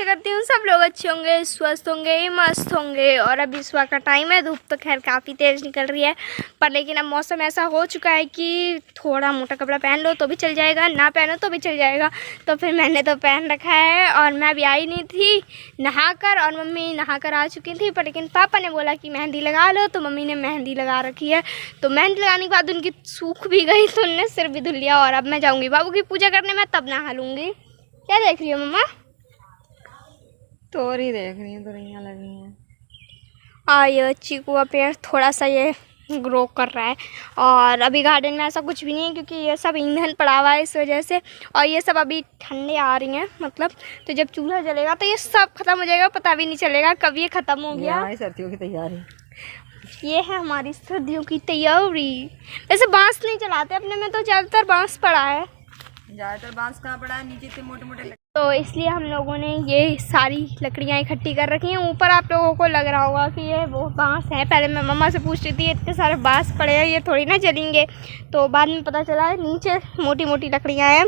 आशा करती हूँ सब लोग अच्छे होंगे, स्वस्थ होंगे, मस्त होंगे। और अभी सुबह का टाइम है, धूप तो खैर काफ़ी तेज़ निकल रही है, पर लेकिन अब मौसम ऐसा हो चुका है कि थोड़ा मोटा कपड़ा पहन लो तो भी चल जाएगा, ना पहनो तो भी चल जाएगा। तो फिर मैंने तो पहन रखा है। और मैं अभी आई नहीं थी नहाकर, और मम्मी नहाकर आ चुकी थी, पर लेकिन पापा ने बोला कि मेहंदी लगा लो, तो मम्मी ने मेहंदी लगा रखी है। तो मेहंदी लगाने के बाद उनकी सूख भी गई, तो उनने सिर भी धुल लिया। और अब मैं जाऊँगी बाबू की पूजा करने में, तब नहा लूँगी। क्या देख रही हो मम्मा? तोरी देख रही हूँ, तोरियाँ लगी हैं। ये चीकू का पेड़ थोड़ा सा ये ग्रो कर रहा है। और अभी गार्डन में ऐसा कुछ भी नहीं है, क्योंकि ये सब ईंधन पड़ा हुआ है इस वजह से। और ये सब अभी ठंडे आ रही हैं, मतलब तो जब चूल्हा जलेगा तो ये सब खत्म हो जाएगा, पता भी नहीं चलेगा कब ये ख़त्म हो गया। सर्दियों की तैयारी, ये है हमारी सर्दियों की तैयारी। वैसे बांस नहीं चलाते अपने में, तो ज़्यादातर बांस पड़ा है। ज़्यादातर बांस कहाँ पड़ा है, नीचे से मोटे मोटे। तो इसलिए हम लोगों ने ये सारी लकड़ियाँ इकट्ठी कर रखी हैं। ऊपर आप लोगों को लग रहा होगा कि ये वो बांस है। पहले मैं मम्मा से पूछ रही थी इतने सारे बांस पड़े हैं, ये थोड़ी ना जलेंगे। तो बाद में पता चला है नीचे मोटी मोटी लकड़ियाँ हैं,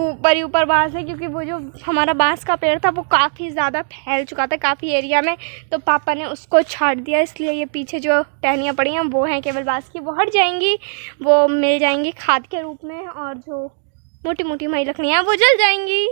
ऊपर ही ऊपर बांस है। क्योंकि वो जो हमारा बांस का पेड़ था वो काफ़ी ज़्यादा फैल चुका था काफ़ी एरिया में, तो पापा ने उसको छाट दिया। इसलिए ये पीछे जो टहनियाँ पड़ी हैं वो हैं केवल बांस की, वो हट जाएंगी, वो मिल जाएंगी खाद के रूप में। और जो मोटी मोटी मई लकड़ियाँ वो जल जाएंगी।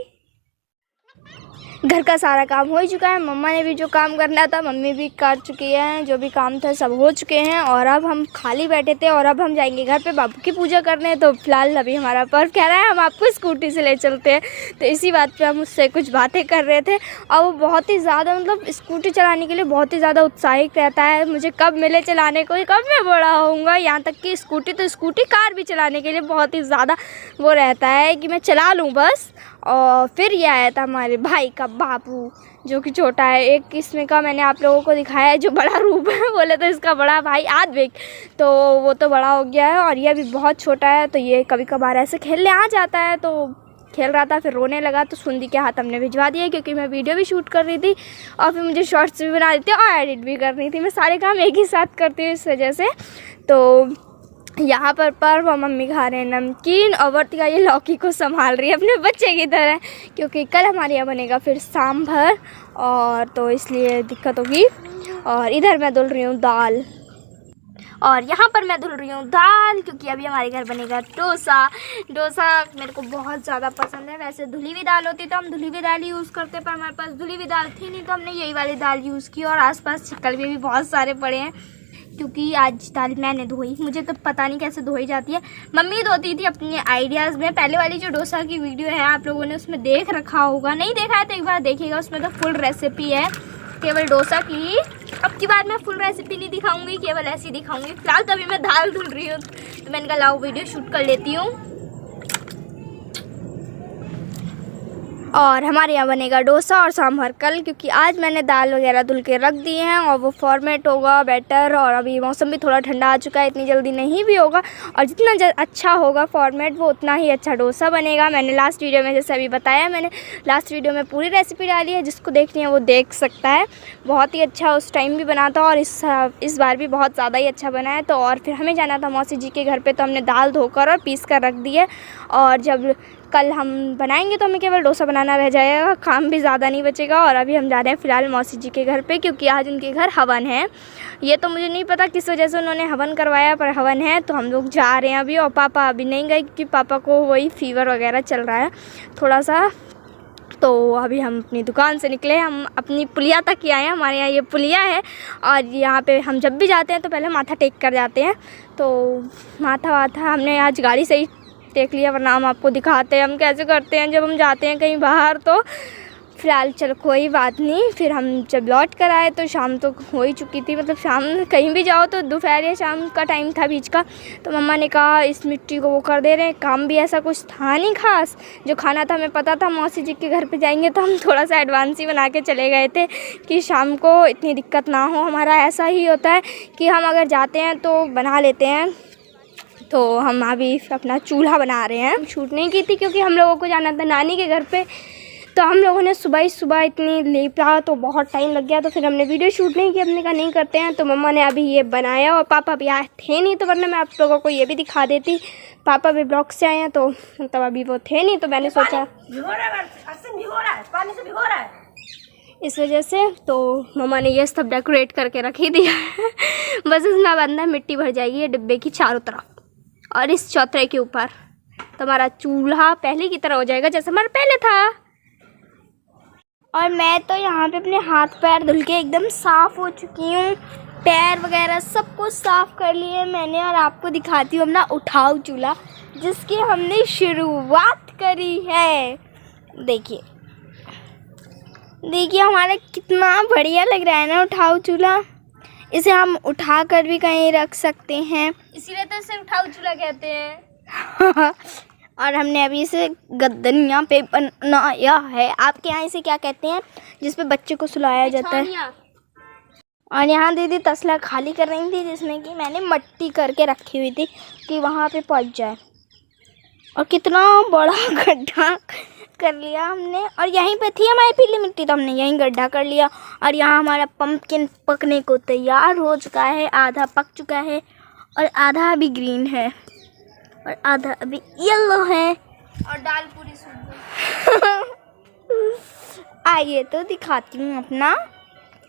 घर का सारा काम हो ही चुका है। मम्मा ने भी जो काम करना था मम्मी भी कर चुकी हैं, जो भी काम था सब हो चुके हैं। और अब हम खाली बैठे थे, और अब हम जाएंगे घर पे बाबू की पूजा करने। तो फिलहाल अभी हमारा पर्व कह रहा है हम आपको स्कूटी से ले चलते हैं, तो इसी बात पे हम उससे कुछ बातें कर रहे थे। और वो बहुत ही ज़्यादा मतलब स्कूटी चलाने के लिए बहुत ही ज़्यादा उत्साहित रहता है। मुझे कब मिले चलाने को, कब मैं बड़ा होऊंगा। यहाँ तक कि स्कूटी तो स्कूटी, कार भी चलाने के लिए बहुत ही ज़्यादा वो रहता है कि मैं चला लूँ बस। और फिर ये आया था हमारे भाई का बाबू, जो कि छोटा है। एक इसमें का मैंने आप लोगों को दिखाया है जो बड़ा रूप है, बोले तो इसका बड़ा भाई आद्विक, तो वो तो बड़ा हो गया है। और ये अभी बहुत छोटा है, तो ये कभी कभार ऐसे खेलने आ जाता है। तो खेल रहा था, फिर रोने लगा, तो सुंदी के हाथ हमने भिजवा दिया, क्योंकि मैं वीडियो भी शूट कर रही थी और फिर मुझे शॉर्ट्स भी बना देती और एडिट भी करनी थी। मैं सारे काम एक ही साथ करती हूँ इस वजह से। तो यहाँ पर वो मम्मी खा रहे हैं नमकीन, और वर्तिका ये लौकी को संभाल रही है अपने बच्चे की तरह, क्योंकि कल हमारे यहाँ बनेगा फिर सांभर, और तो इसलिए दिक्कत होगी। और इधर मैं धुल रही हूँ दाल, और यहाँ पर मैं धुल रही हूँ दाल, क्योंकि अभी हमारे घर बनेगा डोसा। डोसा मेरे को बहुत ज़्यादा पसंद है। वैसे धुली हुई दाल होती तो हम धुली हुई दाल यूज़ करते, पर हमारे पास धुली हुई दाल थी नहीं, तो हमने यही वाली दाल यूज़ की। और आसपास छिकल भी बहुत सारे पड़े हैं, क्योंकि आज दाल मैंने धोई, मुझे तो पता नहीं कैसे धोई जाती है। मम्मी धोती थी अपने आइडियाज़ में। पहले वाली जो डोसा की वीडियो है आप लोगों ने उसमें देख रखा होगा, नहीं देखा है तो एक बार देखिएगा, उसमें तो फुल रेसिपी है केवल डोसा की। अब की बार मैं फुल रेसिपी नहीं दिखाऊंगी, केवल ऐसी दिखाऊंगी। फिलहाल तो अभी मैं दाल धुल रही हूँ, तो मैंने कहा लाओ वीडियो शूट कर लेती हूँ। और हमारे यहाँ बनेगा डोसा और सांभर कल, क्योंकि आज मैंने दाल वगैरह धुल के रख दी हैं, और वो फॉर्मेट होगा बेटर। और अभी मौसम भी थोड़ा ठंडा आ चुका है, इतनी जल्दी नहीं भी होगा, और जितना अच्छा होगा फॉर्मेट वो उतना ही अच्छा डोसा बनेगा। मैंने लास्ट वीडियो में जैसे अभी बताया, मैंने लास्ट वीडियो में पूरी रेसिपी डाली है, जिसको देखनी है वो देख सकता है। बहुत ही अच्छा उस टाइम भी बना था, और इस बार भी बहुत ज़्यादा ही अच्छा बना है। तो और फिर हमें जाना था मौसी जी के घर पर, तो हमने दाल धोकर और पीस कर रख दी है। और जब कल हम बनाएंगे तो हमें केवल डोसा बनाना रह जाएगा, काम भी ज़्यादा नहीं बचेगा। और अभी हम जा रहे हैं फ़िलहाल मौसी जी के घर पे, क्योंकि आज उनके घर हवन है। ये तो मुझे नहीं पता किस वजह से उन्होंने हवन करवाया, पर हवन है तो हम लोग जा रहे हैं अभी। और पापा अभी नहीं गए, क्योंकि पापा को वही फीवर वगैरह चल रहा है थोड़ा सा। तो अभी हम अपनी दुकान से निकले, हम अपनी पुलिया तक ही आए हैं। हमारे यहाँ ये पुलिया है, और यहाँ पे हम जब भी जाते हैं तो पहले माथा टेक कर जाते हैं। तो माथा हमने आज गाड़ी से ही देख लिया, वरना हम आपको दिखाते हैं हम कैसे करते हैं जब हम जाते हैं कहीं बाहर। तो फ़िलहाल चलो कोई बात नहीं। फिर हम जब लौट कर आए तो शाम तो हो ही चुकी थी, मतलब शाम कहीं भी जाओ तो दोपहर या शाम का टाइम था बीच का। तो मम्मा ने कहा इस मिट्टी को वो कर दे रहे हैं, काम भी ऐसा कुछ था नहीं खास। जो खाना था हमें पता था मौसी जी के घर पे जाएंगे, तो हम थोड़ा सा एडवांस ही बना के चले गए थे कि शाम को इतनी दिक्कत ना हो। हमारा ऐसा ही होता है कि हम अगर जाते हैं तो बना लेते हैं। तो हम अभी अपना चूल्हा बना रहे हैं। शूट नहीं की थी क्योंकि हम लोगों को जाना था नानी के घर पे, तो तो हम लोगों ने सुबह ही सुबह इतनी लेपा तो बहुत टाइम लग गया, तो फिर हमने वीडियो शूट नहीं की, हमने कहा नहीं करते हैं। तो मम्मा ने अभी ये बनाया और पापा अभी आए थे नहीं, तो वरना मैं आप लोगों को ये भी दिखा देती। पापा भी ब्लॉक से आए हैं तो मतलब अभी वो थे नहीं, तो मैंने सोचा इस वजह से तो मम्मा ने ये सब डेकोरेट करके रख ही दिया है। बस इसमें अब अंदर मिट्टी भर जाएगी ये डिब्बे की चारों तरफ और इस चौतरे के ऊपर, तो हमारा चूल्हा पहले की तरह हो जाएगा जैसे हमारा पहले था। और मैं तो यहाँ पे अपने हाथ पैर धुल के एकदम साफ़ हो चुकी हूँ, पैर वगैरह सब कुछ साफ़ कर लिए मैंने। और आपको दिखाती हूँ अपना उठाऊ चूल्हा जिसकी हमने शुरुआत करी है। देखिए देखिए हमारा कितना बढ़िया लग रहा है ना उठाऊ चूल्हा। इसे हम उठा कर भी कहीं रख सकते हैं, इसीलिए तो इसे उठाऊ चूल्हा कहते हैं। और हमने अभी इसे गद्दनिया पे बनाया है। आपके यहाँ इसे क्या कहते हैं जिस पे बच्चे को सुलाया जाता है? और यहाँ दीदी तसला खाली कर रही थी जिसमें कि मैंने मट्टी करके रखी हुई थी कि वहाँ पे पहुँच जाए। और कितना बड़ा गड्ढा कर लिया हमने, और यहीं पे थी हमारी पीली मिट्टी तो हमने यहीं गड्ढा कर लिया। और यहाँ हमारा पंपकिन पकने को तैयार हो चुका है, आधा पक चुका है और आधा अभी ग्रीन है और आधा अभी येलो है और दाल पूरी सूख गई। आइए तो दिखाती हूँ अपना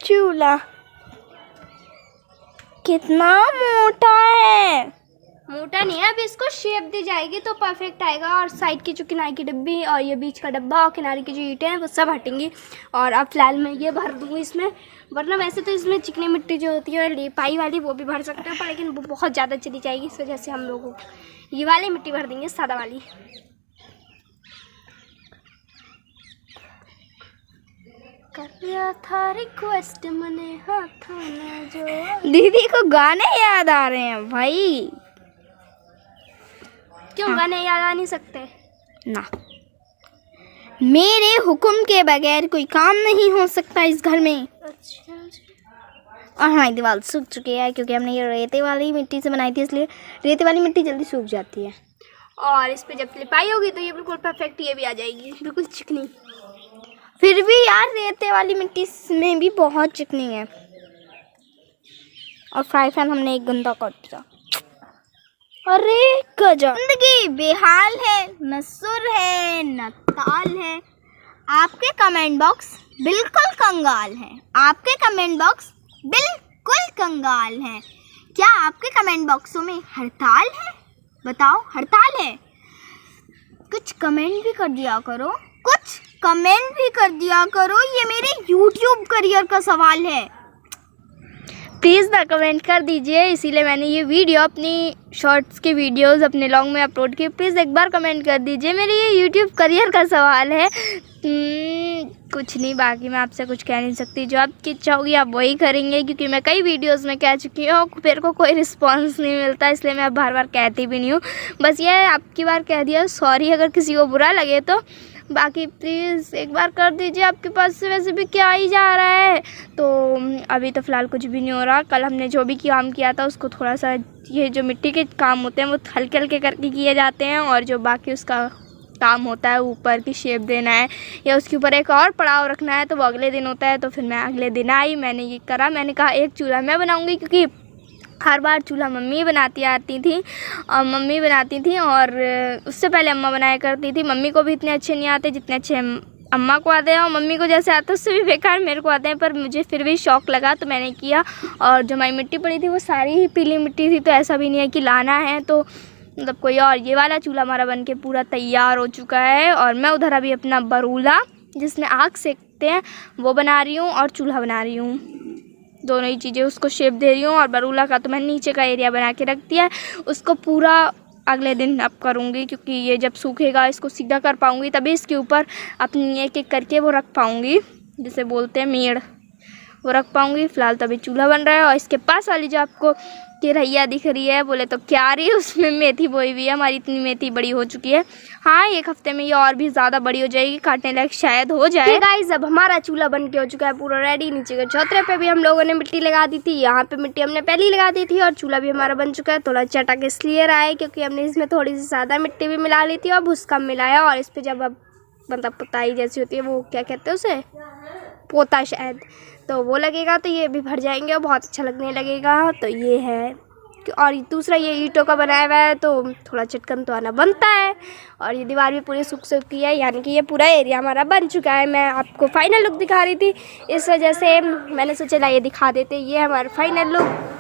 चूल्हा कितना मोटा है। मोटा नहीं है, अभी इसको शेप दी जाएगी तो परफेक्ट आएगा। और साइड की जो किनारे की डिब्बी और ये बीच का डब्बा और किनारे की जो ईंटें हैं वो सब हटेंगी। और अब फिलहाल मैं ये भर दूँगी इसमें, वरना वैसे तो इसमें चिकनी मिट्टी जो होती है लिपाई वाली वो भी भर सकते हैं, पर लेकिन वो बहुत ज़्यादा चली जाएगी, इस वजह से हम लोग ये वाली मिट्टी भर देंगे, सादा वाली। कर था रिक्वेस्ट मने हाथ ना जो। दीदी को गाने याद आ रहे हैं भाई। क्यों हाँ। गाने याद आ नहीं सकते ना? मेरे हुक्म के बगैर कोई काम नहीं हो सकता इस घर में। अच्छा। और हमारी दीवार सूख चुकी है क्योंकि हमने ये रेते वाली मिट्टी से बनाई थी, इसलिए रेते वाली मिट्टी जल्दी सूख जाती है। और इस पे जब लिपाई होगी तो ये बिल्कुल परफेक्ट ये भी आ जाएगी, बिल्कुल चिकनी। फिर भी यार रेते वाली मिट्टी में भी बहुत चिकनी है। और फ्राई पैन हमने एक गंदा कर दिया। अरे गजब, जिंदगी बेहाल है, न सुर है न ताल है। आपके कमेंट बॉक्स बिल्कुल कंगाल है, आपके कमेंट बॉक्स बिल्कुल कंगाल है। क्या आपके कमेंट बॉक्सों में हड़ताल है? बताओ, हड़ताल है? कुछ कमेंट भी कर दिया करो, कुछ कमेंट भी कर दिया करो। ये मेरे YouTube करियर का सवाल है, प्लीज़ ना कमेंट कर दीजिए। इसीलिए मैंने ये वीडियो अपनी शॉर्ट्स की वीडियोस अपने लॉन्ग में अपलोड की। प्लीज़ एक बार कमेंट कर दीजिए, मेरे ये YouTube करियर का सवाल है। कुछ नहीं, बाकी मैं आपसे कुछ कह नहीं सकती। जो आपकी इच्छा होगी आप वही करेंगे, क्योंकि मैं कई वीडियोस में कह चुकी हूँ, मेरे को कोई रिस्पांस नहीं मिलता, इसलिए मैं बार बार कहती भी नहीं हूँ। बस ये आपकी बार कह दिया, सॉरी अगर किसी को बुरा लगे तो। बाकी प्लीज़ एक बार कर दीजिए, आपके पास से वैसे भी क्या ही जा रहा है। तो अभी तो फ़िलहाल कुछ भी नहीं हो रहा। कल हमने जो भी काम किया था उसको थोड़ा सा, ये जो मिट्टी के काम होते हैं वो हल्के हल्के करके किए जाते हैं, और जो बाकी उसका काम होता है ऊपर की शेप देना है या उसके ऊपर एक और पड़ाव रखना है तो वो अगले दिन होता है। तो फिर मैं अगले दिन आई, मैंने ये करा, मैंने कहा एक चूल्हा मैं बनाऊँगी, क्योंकि हर बार चूल्हा मम्मी बनाती आती थी और मम्मी बनाती थी, और उससे पहले अम्मा बनाया करती थी। मम्मी को भी इतने अच्छे नहीं आते जितने अच्छे अम्मा को आते हैं, और मम्मी को जैसे आते हैं उससे भी बेकार मेरे को आते हैं, पर मुझे फिर भी शौक़ लगा तो मैंने किया। और जो हमारी मिट्टी पड़ी थी वो सारी ही पीली मिट्टी थी, तो ऐसा भी नहीं है कि लाना है तो मतलब कोई और। ये वाला चूल्हा हमारा बन के पूरा तैयार हो चुका है, और मैं उधर अभी अपना बरूला जिसमें आग सेकते हैं वो बना रही हूँ और चूल्हा बना रही हूँ, दोनों ही चीज़ें उसको शेप दे रही हूँ। और बरूला का तो मैंने नीचे का एरिया बना के रख दिया है, उसको पूरा अगले दिन अब करूँगी, क्योंकि ये जब सूखेगा इसको सीधा कर पाऊँगी तभी इसके ऊपर अपनी एक एक करके वो रख पाऊँगी, जिसे बोलते हैं मेड़, वो रख पाऊँगी। फ़िलहाल तो अभी चूल्हा बन रहा है। और इसके पास वाली जो आपको किरैया दिख रही है, बोले तो क्या रही है, उसमें मेथी बोई हुई है। हमारी इतनी मेथी बड़ी हो चुकी है, हाँ एक हफ्ते में ये और भी ज़्यादा बड़ी हो जाएगी, काटने लायक शायद हो जाए। गाइस अब हमारा चूल्हा बन के हो चुका है पूरा रेडी। नीचे के चौतरे पे भी हम लोगों ने मिट्टी लगा दी थी, यहाँ पे मिट्टी हमने पहले ही लगा दी थी, और चूल्हा भी हमारा बन चुका है। थोड़ा चटक इसलिए रहा है क्योंकि हमने इसमें थोड़ी सी सादा मिट्टी भी मिला ली थी और भुस्का मिलाया, और इस पर जब अब मतलब पुताई जैसी होती है, वो क्या कहते हैं उसे, पोता शायद, तो वो लगेगा। तो ये भी भर जाएंगे और बहुत अच्छा लगने लगेगा। तो ये है। और दूसरा ये ईंटों का बनाया हुआ है, तो थोड़ा चिटकन तो आना बनता है। और ये दीवार भी पूरी सूख चुकी है, यानी कि ये पूरा एरिया हमारा बन चुका है। मैं आपको फाइनल लुक दिखा रही थी, इस वजह से मैंने सोचा ला ये दिखा देते। ये है हमारा फाइनल लुक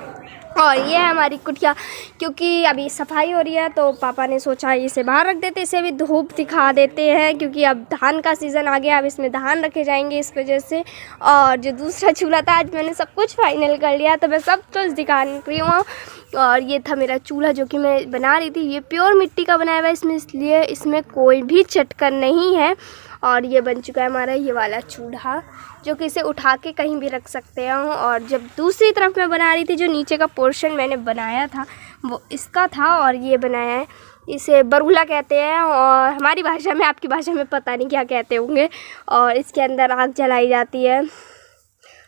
और ये है हमारी कुटिया। क्योंकि अभी सफाई हो रही है तो पापा ने सोचा इसे बाहर रख देते, इसे भी धूप दिखा देते हैं, क्योंकि अब धान का सीज़न आ गया, अब इसमें धान रखे जाएंगे इस वजह से। और जो दूसरा चूल्हा था, आज मैंने सब कुछ फाइनल कर लिया, तो मैं सब कुछ दिखा रही हूँ। और ये था मेरा चूल्हा जो कि मैं बना रही थी। ये प्योर मिट्टी का बनाया हुआ है इसमें, इसलिए इसमें कोई भी चटकन नहीं है। और ये बन चुका है हमारा ये वाला चूल्हा, जो कि इसे उठा के कहीं भी रख सकते हैं। और जब दूसरी तरफ मैं बना रही थी, जो नीचे का पोर्शन मैंने बनाया था वो इसका था, और ये बनाया है, इसे बरूला कहते हैं और हमारी भाषा में, आपकी भाषा में पता नहीं क्या कहते होंगे। और इसके अंदर आग जलाई जाती है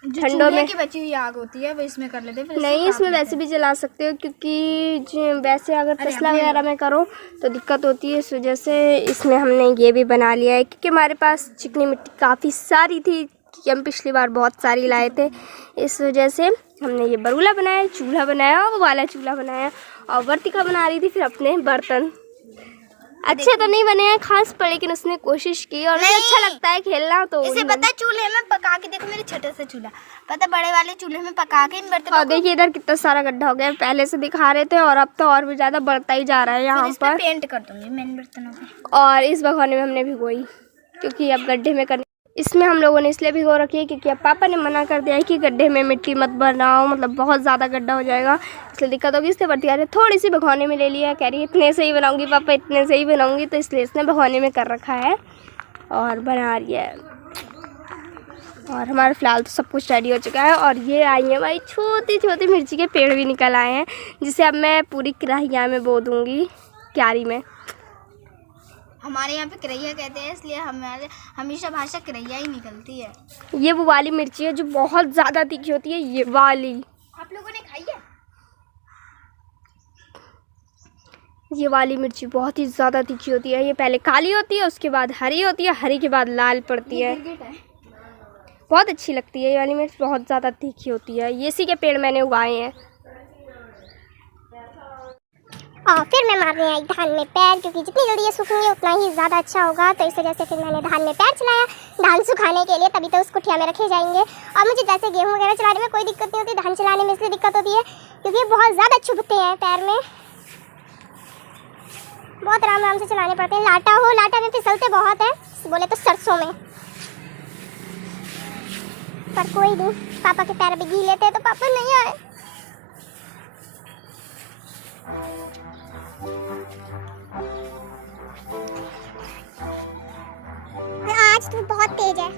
ठंडों में, की बची हुई आग होती है वो इसमें कर लेते हैं। नहीं, इसमें वैसे भी जला सकते हो, क्योंकि वैसे अगर तसला वगैरह में करो तो दिक्कत होती है। इस वजह से इसमें हमने ये भी बना लिया है, क्योंकि हमारे पास चिकनी मिट्टी काफ़ी सारी थी, कि हम पिछली बार बहुत सारी लाए थे। इस वजह से हमने ये बरूला बनाया, चूल्हा बनाया और वो वाला चूल्हा बनाया। और वर्तिका बना रही थी फिर अपने बर्तन। अच्छे तो नहीं बने हैं खास पर, लेकिन उसने कोशिश की और उसे अच्छा लगता है खेलना। तो इसे पता है चूल्हे में पका के, देखो मेरे छोटे से चूल्हा, पता बड़े वाले चूल्हे में पका के इन बर्तनों और देखिए इधर कितना सारा गड्ढा हो गया, पहले से दिखा रहे थे और अब तो और भी ज़्यादा बढ़ता ही जा रहा है यहाँ पर। पेंट कर दूंगी मैं इन बर्तनों पे। और इस भगोने में हमने भिगोई, क्योंकि अब गड्ढे में करने, इसमें हम लोगों ने इसलिए भिगो रखी है क्योंकि अब पापा ने मना कर दिया है कि गड्ढे में मिट्टी मत बनाओ, मतलब बहुत ज़्यादा गड्ढा हो जाएगा, इसलिए दिक्कत होगी। इसलिए बढ़ती आ रही है, थोड़ी सी भगोने में ले लिया, कह रही है इतने से ही बनाऊंगी पापा, इतने से ही बनाऊंगी, तो इसलिए इसने भगोने में कर रखा है और बना रही है। और हमारा फ़िलहाल तो सब कुछ रेडी हो चुका है। और ये आई है भाई छोटी छोटी मिर्ची के पेड़ भी निकल आए हैं, जिसे अब मैं पूरी कढ़ाइयाँ में बो दूँगी, क्यारी में। हमारे यहाँ पे करैया कहते हैं, इसलिए हमारे हमेशा भाषा करैया ही निकलती है। ये वो वाली मिर्ची है जो बहुत ज़्यादा तीखी होती है, ये वाली। आप लोगों ने खाई है? ये वाली मिर्ची बहुत ही ज़्यादा तीखी होती है। ये पहले काली होती है, उसके बाद हरी होती है, हरी के बाद लाल पड़ती है। बहुत अच्छी लगती है ये वाली मिर्च, बहुत ज़्यादा तीखी होती है। ये इसी के पेड़ मैंने उगाए हैं। और फिर मैं मारने आई धान में पैर, क्योंकि जितनी जल्दी ये सूखेंगे उतना ही ज़्यादा अच्छा होगा। तो इस वजह से फिर मैंने धान में पैर चलाया धान सुखाने के लिए, तभी तो उस कुटिया में रखे जाएंगे। और मुझे जैसे गेहूँ वगैरह चलाने में कोई दिक्कत नहीं होती, धान चलाने में इसलिए दिक्कत होती है क्योंकि ये बहुत ज़्यादा चुभते हैं पैर में, बहुत आराम आराम से चलाने पड़ते हैं। लाटा हो, लाटा में फिसलते बहुत है, बोले तो सरसों में, पर कोई नहीं, पापा के पैर भी गीले थे तो पापा नहीं आए। आज तो बहुत तेज है।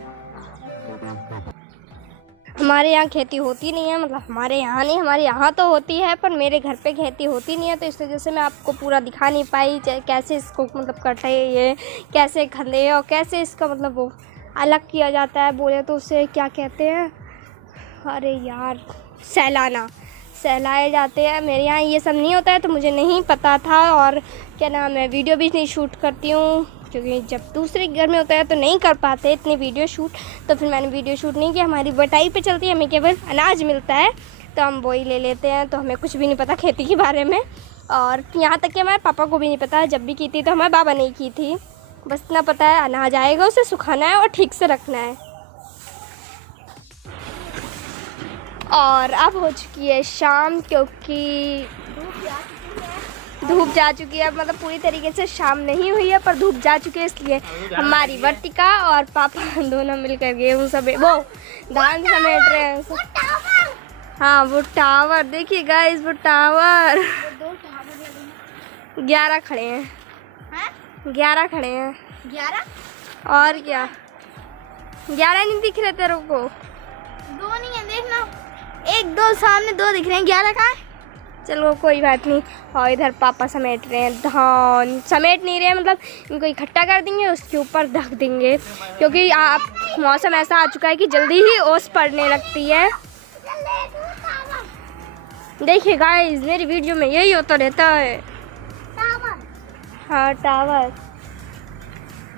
हमारे यहाँ खेती होती नहीं है, मतलब हमारे यहाँ नहीं, हमारे यहाँ तो होती है पर मेरे घर पे खेती होती नहीं है, तो इस वजह से मैं आपको पूरा दिखा नहीं पाई कैसे इसको मतलब कटे, ये कैसे खंदे और कैसे इसका मतलब वो अलग किया जाता है। बोले तो उसे क्या कहते हैं, अरे यार, सहलाए जाते हैं। मेरे यहाँ ये सब नहीं होता है तो मुझे नहीं पता था। और क्या नाम है, वीडियो भी नहीं शूट करती हूँ, क्योंकि जब दूसरे घर में होता है तो नहीं कर पाते इतने वीडियो शूट, तो फिर मैंने वीडियो शूट नहीं किया। हमारी बटाई पे चलती है, हमें केवल अनाज मिलता है तो हम वही ले लेते हैं, तो हमें कुछ भी नहीं पता खेती के बारे में। और यहाँ तक कि हमारे पापा को भी नहीं पता, जब भी की थी तो हमारे बाबा ने की थी, बस इतना पता है अनाज आएगा उसे सुखाना है और ठीक से रखना है। और अब हो चुकी है शाम, क्योंकि धूप जा चुकी है, मतलब पूरी तरीके से शाम नहीं हुई है पर धूप जा चुकी है, इसलिए हमारी वर्तिका और पापा दोनों मिलकर गेहूँ सब वो धान समेट रहे हैं। हाँ, वो टावर देखिए गाइस, वो टावर 11 खड़े हैं, 11 खड़े हैं। 11 और क्या, 11 नहीं दिख रहे तेरे को? 2 नहीं है, देखना, 1 2 सामने 2 दिख रहे हैं, 11 कहाँ है? चलो कोई बात नहीं। और इधर पापा समेट रहे हैं धान, समेट नहीं रहे हैं, मतलब इनको इकट्ठा कर देंगे, उसके ऊपर ढक देंगे, क्योंकि आप मौसम ऐसा आ चुका है कि जल्दी ही ओस पड़ने लगती है। देखिए गाइस, मेरी वीडियो में यही होता रहता है। हाँ, टावर।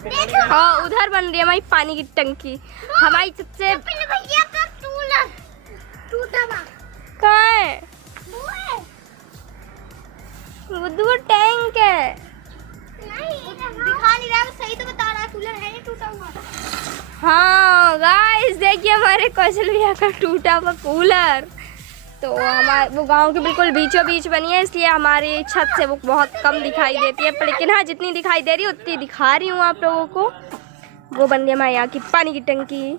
और उधर बन रही है हमारी पानी की टंकी। हमारी सबसे भैया का टूटा हुआ कहाँ है? वो टैंक है। दिखा नहीं रहा, सही तो बता रहा है, कूलर है नहीं टूटा हुआ। हाँ गाइस देखिए हमारे कौशल भैया का टूटा हुआ कूलर। तो हमारे वो गांव के बिल्कुल बीचों बीच बनी है, इसलिए हमारी छत से वो बहुत कम दिखाई देती है, पर लेकिन हाँ जितनी दिखाई दे रही है उतनी दिखा रही हूँ आप लोगों को। वो बन गई हमारे यहाँ की पानी की टंकी।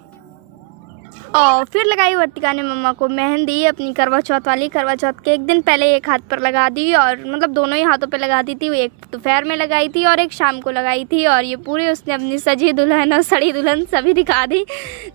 और फिर लगाई वर्तिका ने मम्मा को मेहंदी अपनी करवा चौथ वाली। करवा चौथ के एक दिन पहले एक हाथ पर लगा दी, और मतलब दोनों ही हाथों पे लगा दी थी। वो एक दोपहर में लगाई थी और एक शाम को लगाई थी, और ये पूरी उसने अपनी सजी दुल्हन और सड़ी दुल्हन सभी दिखा दी।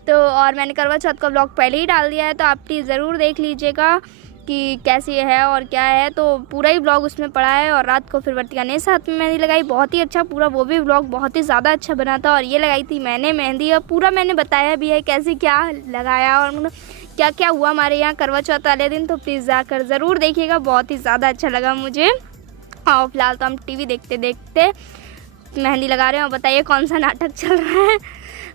तो और मैंने करवा चौथ का ब्लॉग पहले ही डाल दिया है, तो आप प्लीज़ ज़रूर देख लीजिएगा कि कैसी है और क्या है। तो पूरा ही व्लॉग उसमें पड़ा है। और रात को फिर वर्तिका ने साथ में मेहंदी लगाई, बहुत ही अच्छा पूरा वो भी व्लॉग बहुत ही ज़्यादा अच्छा बना था। और ये लगाई थी मैंने मेहंदी, और पूरा मैंने बताया भी है कैसे क्या लगाया और मतलब क्या क्या हुआ हमारे यहाँ करवा चौथ वाले दिन। तो प्लीज़ जाकर ज़रूर देखिएगा, बहुत ही ज़्यादा अच्छा लगा मुझे। और फिलहाल तो हम टीवी देखते देखते मेहंदी लगा रहे हैं। और बताइए कौन सा नाटक चल रहा है,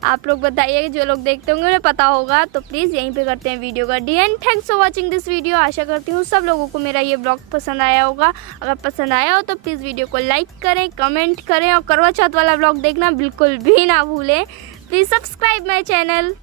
आप लोग बताइए, जो लोग देखते होंगे उन्हें पता होगा। तो प्लीज़ यहीं पे करते हैं वीडियो का and thanks for watching this video. आशा करती हूँ सब लोगों को मेरा ये ब्लॉग पसंद आया होगा। अगर पसंद आया हो तो प्लीज़ वीडियो को लाइक करें, कमेंट करें, और करवा चौथ वाला ब्लॉग देखना बिल्कुल भी ना भूलें। Please subscribe my channel.